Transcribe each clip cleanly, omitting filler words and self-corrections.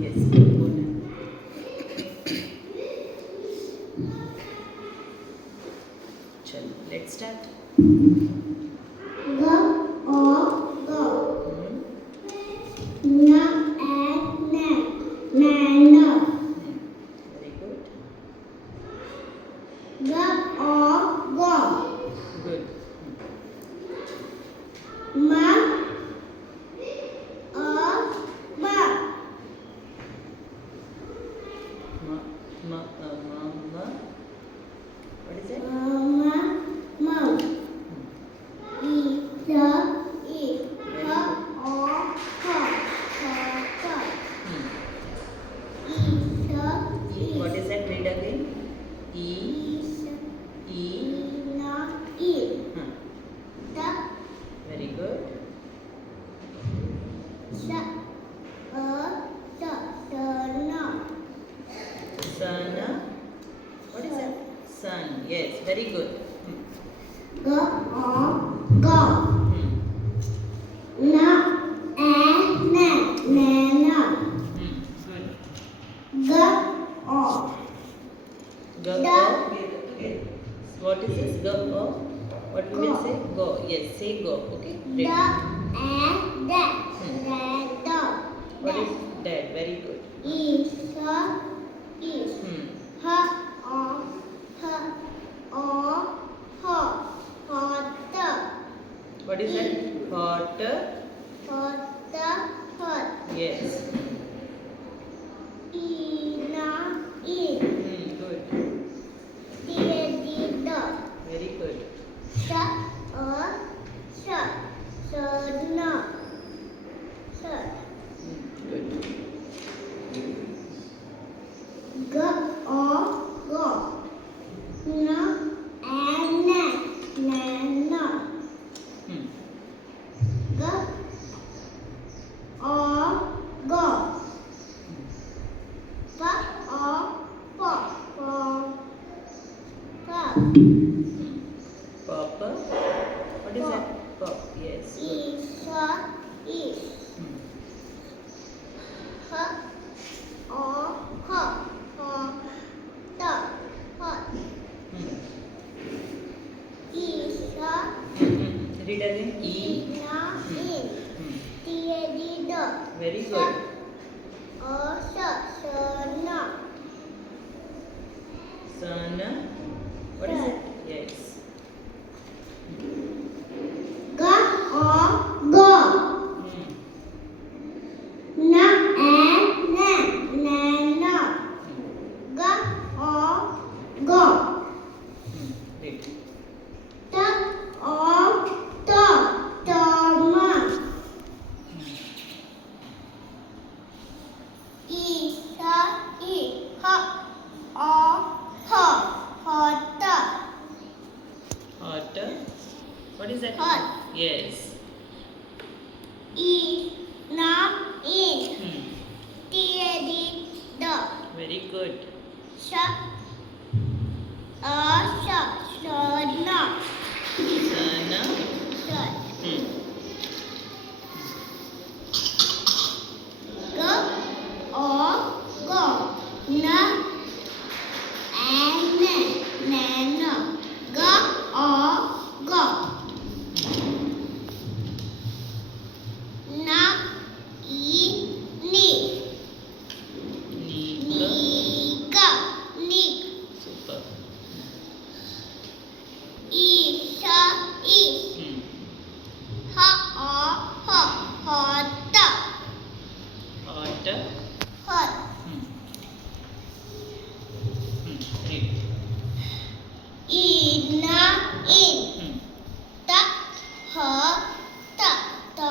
Yes, go down. Chalo, let's start. Go or go. Hmm. Na and na. Nana. Very good. Go or go. Good. Ma or ba. Ma. What is it? Ma mom. E the e. Ha or ha. Ha. Hmm. E the e. What is that? Read again. E. E. Na e. Huh. The Very good. sa sa na. Sana. What is that? Sun. Yes, very good. Go or go. Hmm. Na and na. Nana. Good. Go or. Go. Da. What is this? Go. What we will Go. say? Go. Yes, say go. Okay. The Ready. and that. The. What is that? Very good. Is the is. Hmm. Ha or ha or ha. Hotter. What is that? Hot. Hotter. Hot. Yes. Ina in. Good. The. Very good. Sa or sa. Na. Sa. Good. Go or go. Na and na. Nana. Hmm. Go or go. Pa or po. Pa. Pop. What is that? Pop. Yes. Good. Isa is. Hmm. Ha or ha. Ta. Hot. Hmm. Isa. Read again. E. Ina in. Hmm. The. Very good. Or sa. Na. Sun. What is it? Yes. Go or go. Hmm. Na and na. Nana. Go or go. Read. Ta or to. Tama. Isa I. Ha or ha. Hotter. Hot. What is that? Hot. Yes. Na in. Hmm. The. Very good. Sa sa. Na. Sun. Sa. Hmm. Go or go. Na and na. Nana. Go or go. Na I ni. Neek. Nika. Nik. Super. Isa is. Hmm. Ha or ha. Hotter. Hot. Hot. Hmm. Read. Ina in. Hmm. Ta ha ta. Ta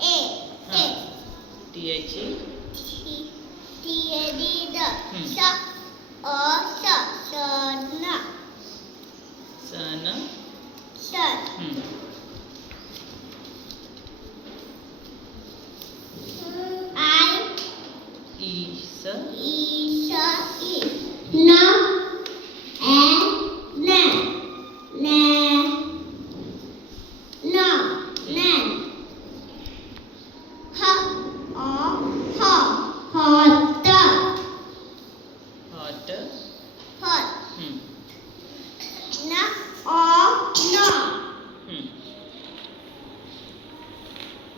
e. E. TH. The. Sa or sa. Na. Sun. Sun. Hmm. I. Is. Isa is. Na and na. Na. Na.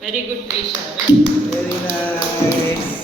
Very good, Trisha. Very nice.